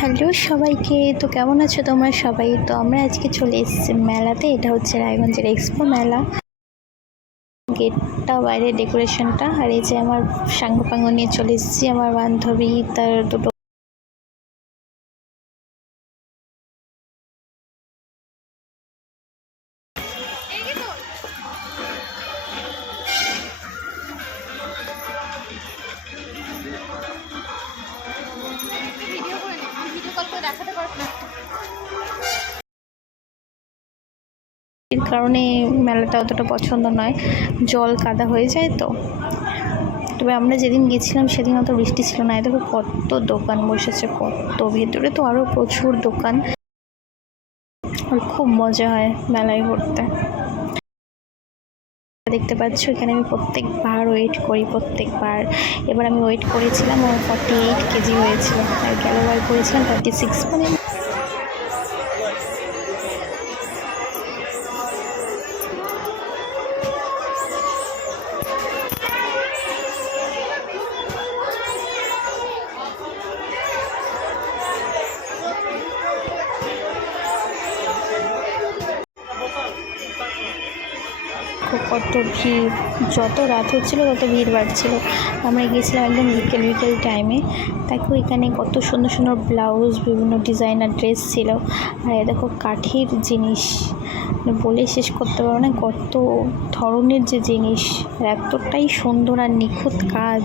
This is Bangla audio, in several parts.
হ্যালো সবাইকে, তো কেমন আছো তোমরা সবাই? তো আমরা আজকে চলে এসেছি মেলাতে, এটা হচ্ছে রায়গঞ্জের এক্সপো মেলা। গেটটা বাইরে ডেকোরেশনটা, আর এই যে আমার সাঙ্গ পাঙ্গ নিয়ে চলে এসেছি, আমার বান্ধবী, তার দুটো এর কারণে মেলাটা অতটা পছন্দ নয়। জল কাদা হয়ে যায় তো। তবে আমরা যেদিন গেছিলাম সেদিন অত বৃষ্টি ছিল না। দেখো কত দোকান বসেছে, কত ভেতরে তো আরও প্রচুর দোকান। আর খুব মজা হয় মেলায় ঘুরতে। দেখতে পাচ্ছ, এখানে আমি প্রত্যেকবার ওয়েট করি, প্রত্যেকবার। এবার আমি ওয়েট করেছিলাম ফর্টি এইট কেজি হয়েছিল। আর গেলোবার করেছিলাম থার্টি সিক্স মানে খুব কত ভিড় যত রাত হচ্ছিল তত ভিড় বাড়ছিল। আমরা গিয়েছিলাম একদম বিকেল বিকেল টাইমে দেখো এখানে কত সুন্দর সুন্দর ব্লাউজ বিভিন্ন ডিজাইনার ড্রেস ছিল। আর এ দেখো কাঠের জিনিস। মানে বলে শেষ করতে পারব না, কত ধরনের যে জিনিস। আর এতটাই সুন্দর আর নিখুঁত কাজ।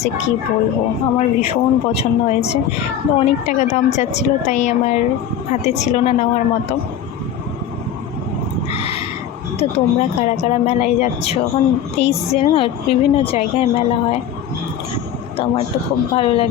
যে কি বলব? আমার ভীষণ পছন্দ হয়েছে। অনেক টাকা দাম চাচ্ছিলো, তাই আমার হাতে ছিল না নেওয়ার মতো। তো তোমরা কারা কারা মেলায় যাচ্ছ? এখন এই সিজনে বিভিন্ন জায়গায় মেলা হয়। তো আমার তো খুব ভালো লাগে।